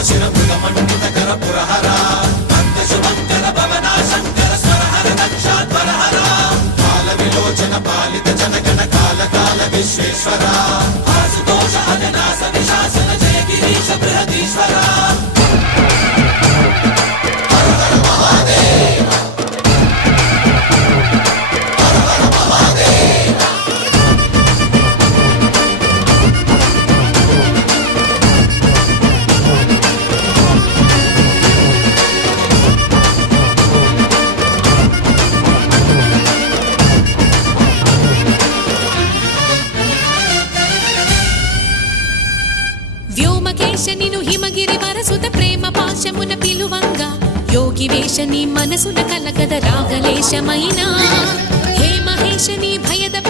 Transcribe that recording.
విశ్వేశ్వరా ఆశుతోష అజనాస విశాసన జయ గిరీశ బృహదీశ్వరా వ్యోమకేశనిను హిమగిరి వరసుత ప్రేమ పాశమున పిలువంగా యోగి వేషని మనసున కలకద రాగలేశమైనా హే మహేశని భయద